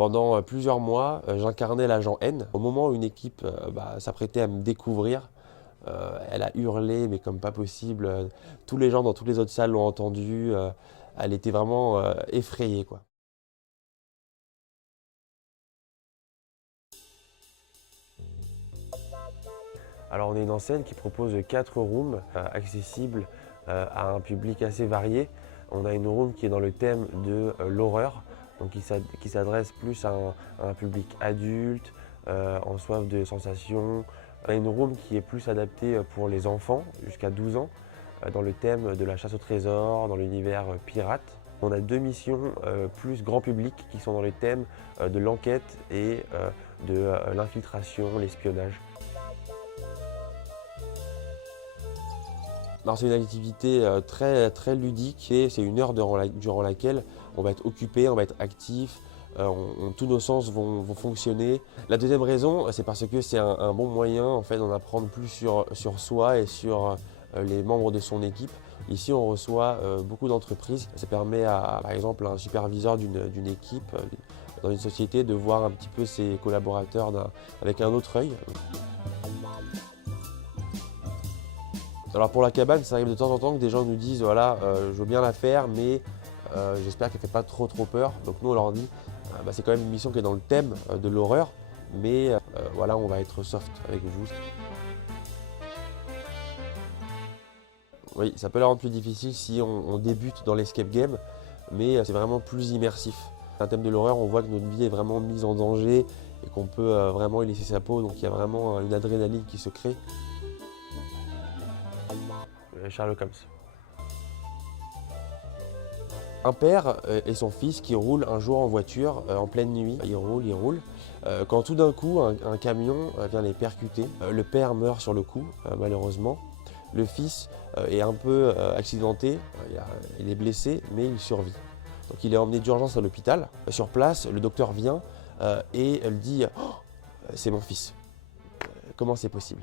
Pendant plusieurs mois, j'incarnais l'agent N. Au moment où une équipe s'apprêtait à me découvrir, elle a hurlé, mais comme pas possible. Tous les gens dans toutes les autres salles l'ont entendu. Elle était vraiment effrayée, quoi. Alors on est une enseigne qui propose 4 rooms accessibles à un public assez varié. On a une room qui est dans le thème de l'horreur, donc qui s'adresse plus à un public adulte, en soif de sensations. On a une room qui est plus adaptée pour les enfants jusqu'à 12 ans, dans le thème de la chasse au trésor, dans l'univers pirate. On a 2 missions plus grand public qui sont dans le thème de l'enquête et de l'infiltration, l'espionnage. Alors c'est une activité très ludique et c'est une heure durant laquelle on va être occupé, on va être actif, tous nos sens vont fonctionner. La deuxième raison, c'est parce que c'est un bon moyen en fait, d'en apprendre plus sur soi et sur les membres de son équipe. Ici, on reçoit beaucoup d'entreprises. Ça permet par exemple, à un superviseur d'une équipe dans une société de voir un petit peu ses collaborateurs avec un autre œil. Alors pour la cabane, ça arrive de temps en temps que des gens nous disent voilà, je veux bien la faire, mais j'espère qu'elle ne fait pas trop peur. Donc nous on leur dit c'est quand même une mission qui est dans le thème de l'horreur, mais voilà, on va être soft avec vous. Oui, ça peut la rendre plus difficile si on débute dans l'escape game, mais c'est vraiment plus immersif. Un thème de l'horreur, on voit que notre vie est vraiment mise en danger et qu'on peut vraiment y laisser sa peau, donc il y a vraiment une adrénaline qui se crée. Sherlock Holmes. Un père et son fils qui roulent un jour en voiture en pleine nuit. Ils roulent. Quand tout d'un coup, un camion vient les percuter. Le père meurt sur le coup, malheureusement. Le fils est un peu accidenté, il est blessé, mais il survit. Donc il est emmené d'urgence à l'hôpital. Sur place, le docteur vient et elle dit « Oh, c'est mon fils. Comment c'est possible ?»